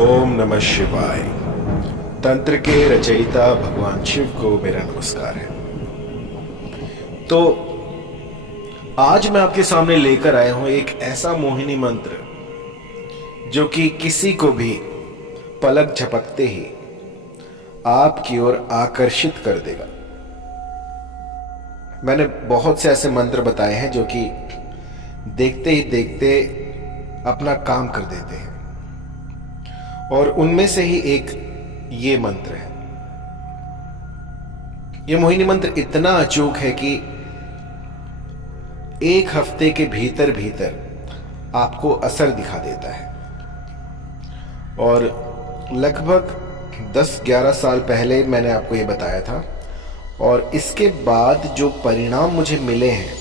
ओम नमः शिवाय। तंत्र के रचयिता भगवान शिव को मेरा नमस्कार है। तो आज मैं आपके सामने लेकर आया हूं एक ऐसा मोहिनी मंत्र जो कि किसी को भी पलक झपकते ही आपकी ओर आकर्षित कर देगा। मैंने बहुत से ऐसे मंत्र बताए हैं जो कि देखते ही देखते अपना काम कर देते हैं, और उनमें से ही एक ये मंत्र है। ये मोहिनी मंत्र इतना अचूक है कि एक हफ्ते के भीतर भीतर आपको असर दिखा देता है। और लगभग 10-11 साल पहले मैंने आपको ये बताया था, और इसके बाद जो परिणाम मुझे मिले हैं,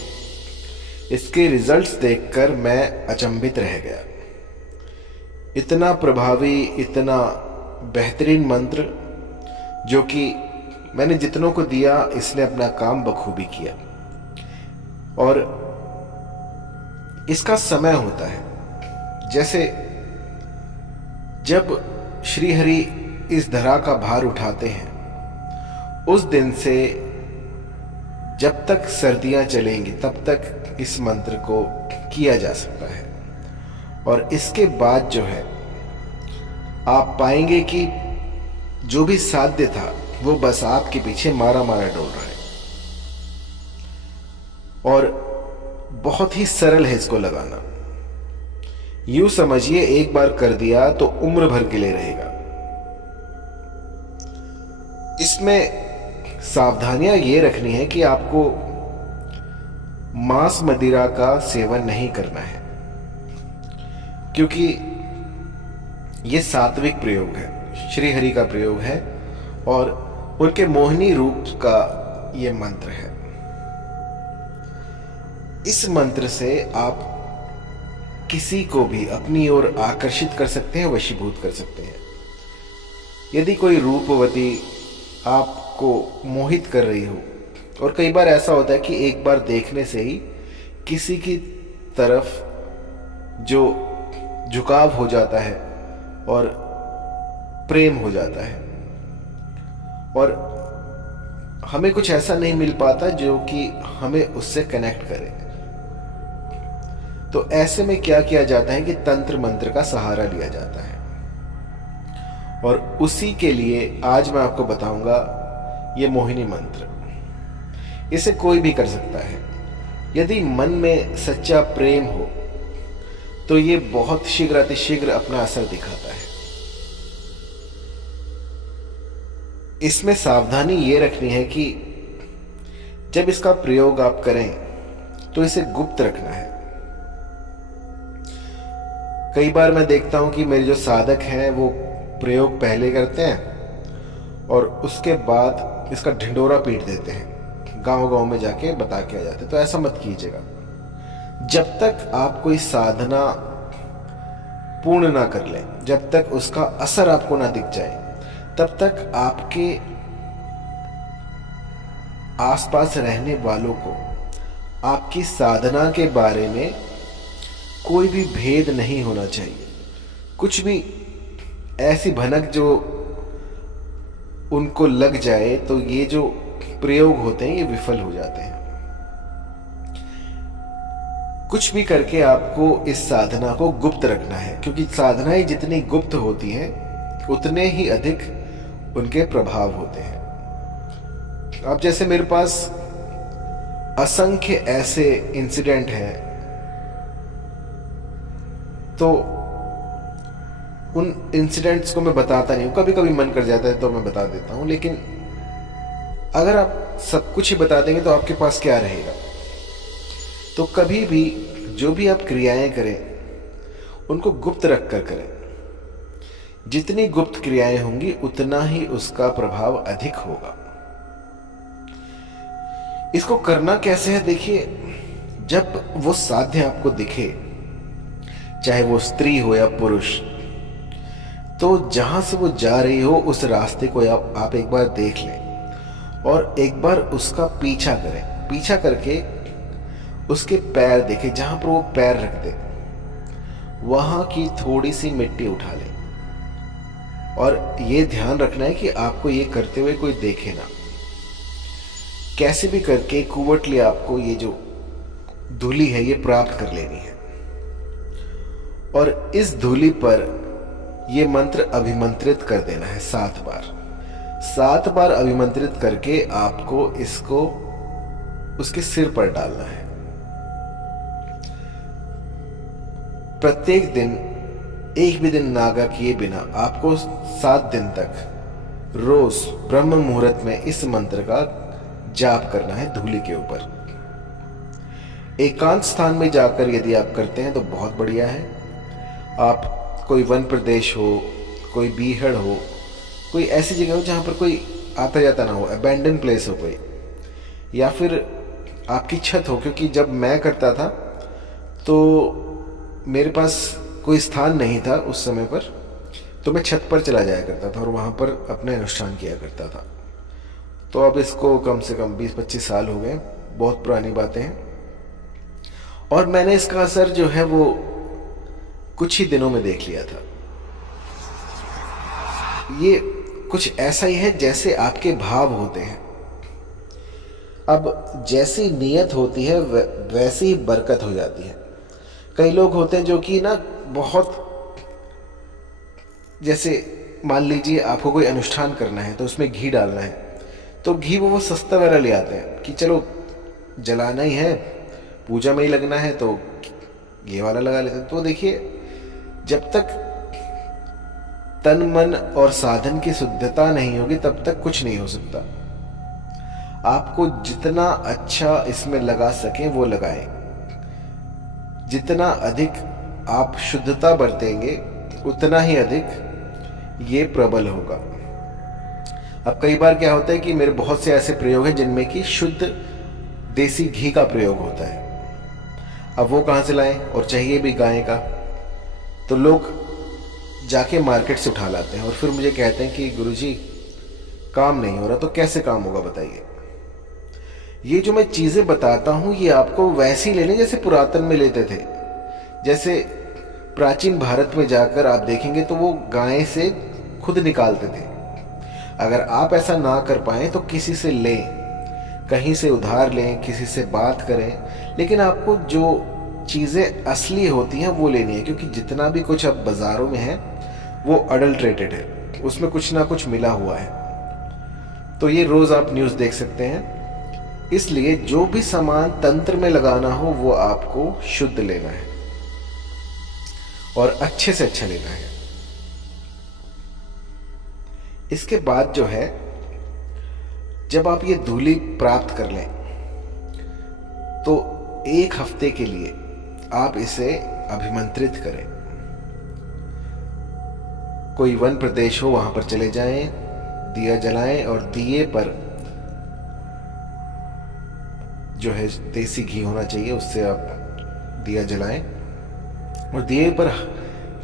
इसके रिजल्ट्स देखकर मैं अचंभित रह गया। इतना प्रभावी, इतना बेहतरीन मंत्र जो कि मैंने जितनों को दिया, इसने अपना काम बखूबी किया। और इसका समय होता है जैसे जब श्री हरि इस धरा का भार उठाते हैं, उस दिन से जब तक सर्दियां चलेंगी तब तक इस मंत्र को किया जा सकता है। और इसके बाद जो है, आप पाएंगे कि जो भी साध्य था वो बस आपके पीछे मारा मारा डोल रहा है। और बहुत ही सरल है इसको लगाना। यूं समझिए, एक बार कर दिया तो उम्र भर के लिए रहेगा। इसमें सावधानियां ये रखनी है कि आपको मांस मदिरा का सेवन नहीं करना है, क्योंकि ये सात्विक प्रयोग है, श्री हरि का प्रयोग है और उनके मोहिनी रूप का ये मंत्र है। इस मंत्र से आप किसी को भी अपनी ओर आकर्षित कर सकते हैं, वशीभूत कर सकते हैं। यदि कोई रूपवती आपको मोहित कर रही हो, और कई बार ऐसा होता है कि एक बार देखने से ही किसी की तरफ जो झुकाव हो जाता है और प्रेम हो जाता है, और हमें कुछ ऐसा नहीं मिल पाता जो कि हमें उससे कनेक्ट करे। तो ऐसे में क्या किया जाता है कि तंत्र मंत्र का सहारा लिया जाता है, और उसी के लिए आज मैं आपको बताऊंगा ये मोहिनी मंत्र। इसे कोई भी कर सकता है। यदि मन में सच्चा प्रेम हो तो ये बहुत शीघ्र अतिशीघ्र अपना असर दिखाता है। इसमें सावधानी ये रखनी है कि जब इसका प्रयोग आप करें तो इसे गुप्त रखना है। कई बार मैं देखता हूं कि मेरे जो साधक हैं वो प्रयोग पहले करते हैं और उसके बाद इसका ढिंडोरा पीट देते हैं, गांव-गांव में जाके बता के आ जाते हैं। तो ऐसा मत कीजिएगा। जब तक आप कोई साधना पूर्ण ना कर लें, जब तक उसका असर आपको ना दिख जाए, तब तक आपके आसपास रहने वालों को आपकी साधना के बारे में कोई भी भेद नहीं होना चाहिए। कुछ भी ऐसी भनक जो उनको लग जाए तो ये जो प्रयोग होते हैं ये विफल हो जाते हैं। कुछ भी करके आपको इस साधना को गुप्त रखना है, क्योंकि साधनाएं जितनी गुप्त होती हैं उतने ही अधिक उनके प्रभाव होते हैं। अब जैसे मेरे पास असंख्य ऐसे इंसिडेंट हैं, तो उन इंसिडेंट्स को मैं बताता नहीं हूं। कभी कभी मन कर जाता है तो मैं बता देता हूं, लेकिन अगर आप सब कुछ ही बता देंगे तो आपके पास क्या रहेगा। तो कभी भी जो भी आप क्रियाएं करें उनको गुप्त रख कर करें। जितनी गुप्त क्रियाएं होंगी उतना ही उसका प्रभाव अधिक होगा। इसको करना कैसे है, देखिए, जब वो साध्य आपको दिखे, चाहे वो स्त्री हो या पुरुष, तो जहां से वो जा रही हो उस रास्ते को आप एक बार देख लें और एक बार उसका पीछा करें। पीछा करके उसके पैर देखें, जहां पर वो पैर रख दे वहां की थोड़ी सी मिट्टी उठा लें और ये ध्यान रखना है कि आपको ये करते हुए कोई देखे ना। कैसे भी करके कुवटली आपको ये जो धूली है ये प्राप्त कर लेनी है, और इस धूली पर ये मंत्र अभिमंत्रित कर देना है 7 बार। 7 बार अभिमंत्रित करके आपको इसको उसके सिर पर डालना है। प्रत्येक दिन एक भी दिन नागा किए बिना आपको 7 दिन तक रोज ब्रह्म मुहूर्त में इस मंत्र का जाप करना है धूली के ऊपर। एकांत स्थान में जाकर यदि आप करते हैं तो बहुत बढ़िया है। आप कोई वन प्रदेश हो, कोई बीहड़ हो, कोई ऐसी जगह हो जहां पर कोई आता जाता ना हो, अबैंडन प्लेस हो कोई, या फिर आपकी छत हो। क्योंकि जब मैं करता था तो मेरे पास कोई स्थान नहीं था उस समय पर, तो मैं छत पर चला जाया करता था और वहाँ पर अपने अनुष्ठान किया करता था। तो अब इसको कम से कम 20-25 साल हो गए, बहुत पुरानी बातें हैं। और मैंने इसका असर जो है वो कुछ ही दिनों में देख लिया था। ये कुछ ऐसा ही है जैसे आपके भाव होते हैं। अब जैसी नीयत होती है वैसी ही बरकत हो जाती है। कई लोग होते हैं जो कि ना बहुत, जैसे मान लीजिए आपको कोई अनुष्ठान करना है तो उसमें घी डालना है, तो घी वो सस्ता वगैरह ले आते हैं कि चलो जलाना ही है, पूजा में ही लगना है तो ये वाला लगा लेते हैं। तो देखिए, जब तक तन मन और साधन की शुद्धता नहीं होगी तब तक कुछ नहीं हो सकता। आपको जितना अच्छा इसमें लगा सकें वो लगाएं। जितना अधिक आप शुद्धता बरतेंगे उतना ही अधिक ये प्रबल होगा। अब कई बार क्या होता है कि मेरे बहुत से ऐसे प्रयोग हैं जिनमें कि शुद्ध देसी घी का प्रयोग होता है। अब वो कहाँ से लाएं, और चाहिए भी गाय का, तो लोग जाके मार्केट से उठा लाते हैं और फिर मुझे कहते हैं कि गुरुजी काम नहीं हो रहा। तो कैसे काम होगा बताइए। ये जो मैं चीजें बताता हूं ये आपको वैसी लेने जैसे पुरातन में लेते थे। जैसे प्राचीन भारत में जाकर आप देखेंगे तो वो गाय से खुद निकालते थे। अगर आप ऐसा ना कर पाए तो किसी से लें, कहीं से उधार लें, किसी से बात करें, लेकिन आपको जो चीजें असली होती हैं वो लेनी है। क्योंकि जितना भी कुछ अब बाजारों में है वो अडल्ट्रेटेड है, उसमें कुछ ना कुछ मिला हुआ है। तो ये रोज आप न्यूज़ देख सकते हैं। इसलिए जो भी सामान तंत्र में लगाना हो वो आपको शुद्ध लेना है और अच्छे से अच्छा लेना है। इसके बाद जो है, जब आप ये धूली प्राप्त कर लें तो 1 हफ्ते के लिए आप इसे अभिमंत्रित करें। कोई वन प्रदेश हो वहां पर चले जाएं, दिया जलाएं और दिए पर जो है देसी घी होना चाहिए, उससे आप दिया जलाएं और दिए पर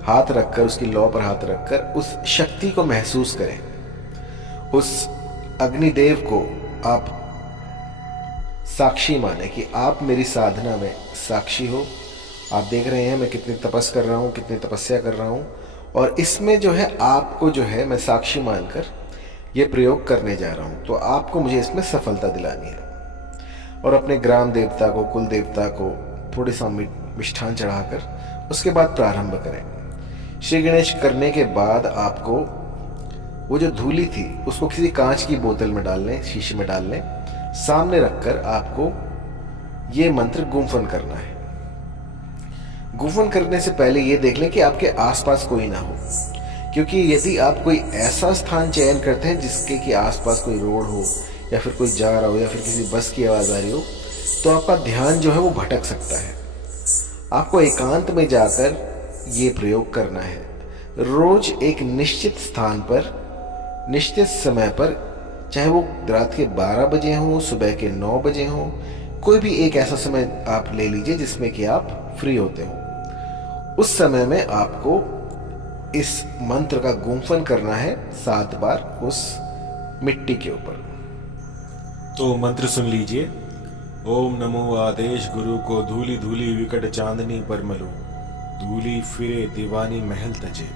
हाथ रखकर, उसकी लौ पर हाथ रखकर उस शक्ति को महसूस करें। उस अग्निदेव को आप साक्षी माने कि आप मेरी साधना में साक्षी हो। आप देख रहे हैं मैं कितनी तपस कर रहा हूँ, कितनी तपस्या कर रहा हूँ, और इसमें जो है आपको जो है मैं साक्षी मानकर ये प्रयोग करने जा रहा हूँ। तो आपको मुझे इसमें सफलता दिलानी है। और अपने ग्राम देवता को, कुल देवता को थोड़ी सा मिष्ठान चढ़ाकर उसके बाद प्रारंभ करें। श्री गणेश करने के बाद आपको वो जो धूली थी उसको किसी कांच की बोतल में डाल लें, शीशे में डाल लें, सामने रखकर आपको ये मंत्र गुम्फन करना है। गुम्फन करने से पहले ये देख लें कि आपके आसपास कोई ना हो, क्योंकि यदि आप कोई ऐसा स्थान चयन करते हैं जिसके कि आसपास कोई रोड हो या फिर कोई जा रहा हो या फिर किसी बस की आवाज आ रही हो, तो आपका ध्यान जो है वो भटक सकता है। आपको एकांत में जाकर ये प्रयोग करना है। रोज एक निश्चित स्थान पर, निश्चित समय पर, चाहे वो रात के 12 बजे हो, सुबह के 9 बजे हो, कोई भी एक ऐसा समय आप ले लीजिए जिसमें कि आप फ्री होते हो। उस समय में आपको इस मंत्र का गुम्फन करना है 7 बार उस मिट्टी के ऊपर। तो मंत्र सुन लीजिए। ओम नमो आदेश गुरु को, धूली धूली विकट चांदनी पर मलूं, धूली फिरे दीवानी महल तजे।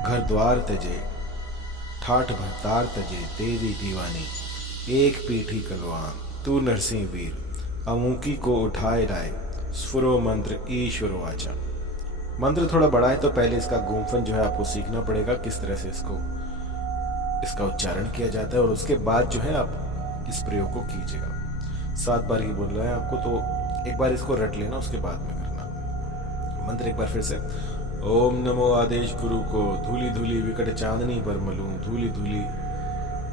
घर द्वार तजे, ठाठ भरतार तजे, देवी दीवानी एक पीठी कलवान, तू नरसिंह वीर, अमूकी को उठाए लाए, स्फुरो मंत्र ईश्वर वाचा। मंत्र थोड़ा बड़ा है तो पहले इसका गुम्फन जो है आपको सीखना पड़ेगा, किस तरह से इसका उच्चारण किया जाता है, और उसके बाद जो है आप इस प्रयोग को कीजिएगा। 7 बार ही बोल रहा है आपको, तो एक बार इसको रट लेना, उसके बाद में करना। मंत्र एक बार फिर से। ओम नमो आदेश गुरु को, धूली धूली विकट चांदनी पर मलूं, धूली धूली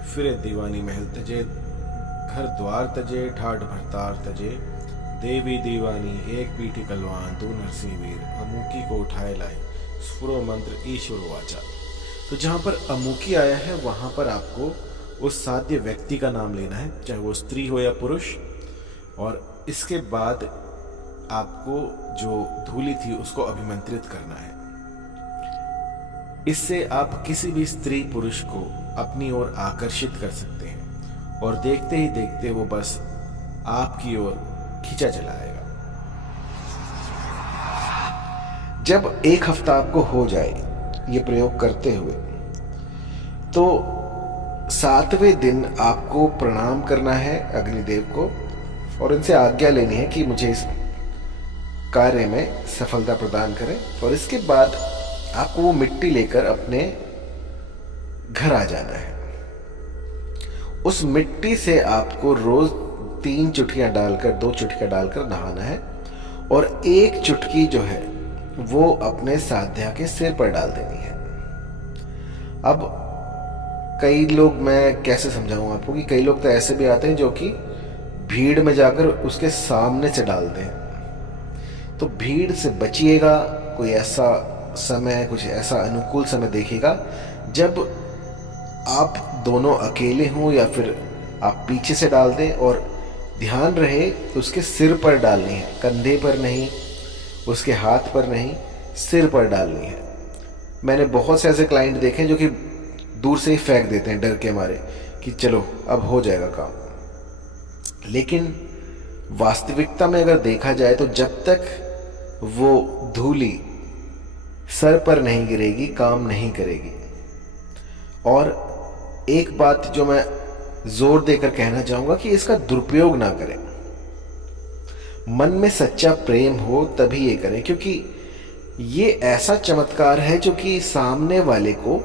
फिरे दीवानी महल तजे, घर द्वार तजे, ठाठ भरतार तजे, देवी दीवानी एक पीठी कलवान, तू नरसिंह वीर, अमूकी को उठाए लाए, स्फुरो मंत्र ईश्वर वाचा। तो जहां पर अमूकी आया है वहां पर आपको उस साध्य व्यक्ति का नाम लेना है, चाहे वो स्त्री हो या पुरुष, और इसके बाद आपको जो धूली थी उसको अभिमंत्रित करना है। इससे आप किसी भी स्त्री पुरुष को अपनी ओर आकर्षित कर सकते हैं, और देखते ही देखते वो बस आपकी ओर खींचा चला आएगा। जब 1 हफ्ता आपको हो जाए ये प्रयोग करते हुए, तो 7वें दिन आपको प्रणाम करना है अग्निदेव को, और इनसे आज्ञा लेनी है कि मुझे इस कार्य में सफलता प्रदान करें। और इसके बाद आपको वो मिट्टी लेकर अपने घर आ जाना है। उस मिट्टी से आपको रोज 3 चुटकियां डालकर, 2 चुटकियां डालकर नहाना है, और 1 चुटकी जो है वो अपने साध्या के सिर पर डाल देनी है। अब कई लोग, मैं कैसे समझाऊं आपको, कि कई लोग तो ऐसे भी आते हैं जो कि भीड़ में जाकर उसके सामने से डालते हैं। तो भीड़ से बचिएगा, कोई ऐसा समय, कुछ ऐसा अनुकूल समय देखिएगा जब आप दोनों अकेले हों, या फिर आप पीछे से डाल दें, और ध्यान रहे उसके सिर पर डालनी है, कंधे पर नहीं, उसके हाथ पर नहीं, सिर पर डालनी है। मैंने बहुत से ऐसे क्लाइंट देखे हैं जो कि दूर से ही फेंक देते हैं डर के मारे कि चलो अब हो जाएगा काम। लेकिन वास्तविकता में अगर देखा जाए तो जब तक वो धूली सर पर नहीं गिरेगी, काम नहीं करेगी। और एक बात जो मैं जोर देकर कहना चाहूंगा कि इसका दुरुपयोग ना करें। मन में सच्चा प्रेम हो तभी ये करें, क्योंकि ये ऐसा चमत्कार है जो कि सामने वाले को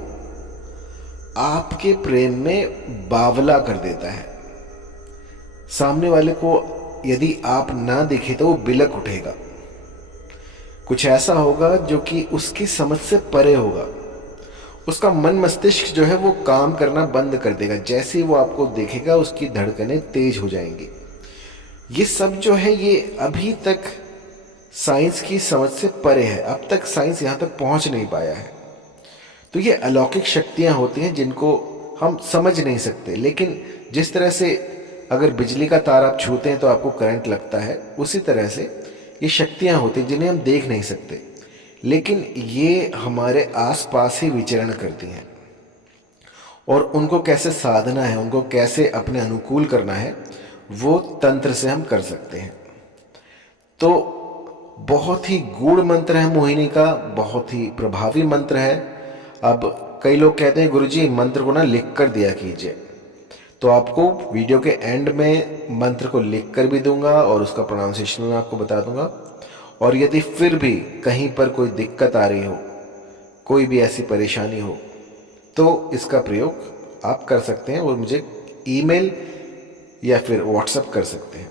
आपके प्रेम में बावला कर देता है। सामने वाले को यदि आप ना दिखे तो वो बिलक उठेगा, कुछ ऐसा होगा जो कि उसकी समझ से परे होगा। उसका मन मस्तिष्क जो है वो काम करना बंद कर देगा। जैसे ही वो आपको देखेगा उसकी धड़कनें तेज हो जाएंगी। ये सब जो है ये अभी तक साइंस की समझ से परे है, अब तक साइंस यहाँ तक पहुँच नहीं पाया है। तो ये अलौकिक शक्तियाँ होती हैं जिनको हम समझ नहीं सकते, लेकिन जिस तरह से अगर बिजली का तार आप छूते हैं तो आपको करंट लगता है, उसी तरह से ये शक्तियाँ होती हैं जिन्हें हम देख नहीं सकते, लेकिन ये हमारे आसपास ही विचरण करती हैं। और उनको कैसे साधना है, उनको कैसे अपने अनुकूल करना है, वो तंत्र से हम कर सकते हैं। तो बहुत ही गूढ़ मंत्र है मोहिनी का, बहुत ही प्रभावी मंत्र है। अब कई लोग कहते हैं गुरुजी मंत्र को ना लिख कर दिया कीजिए, तो आपको वीडियो के एंड में मंत्र को लिख कर भी दूंगा और उसका प्रोनाउंसिएशन मैं आपको बता दूंगा। और यदि फिर भी कहीं पर कोई दिक्कत आ रही हो, कोई भी ऐसी परेशानी हो, तो इसका प्रयोग आप कर सकते हैं और मुझे ईमेल या फिर व्हाट्सएप कर सकते हैं।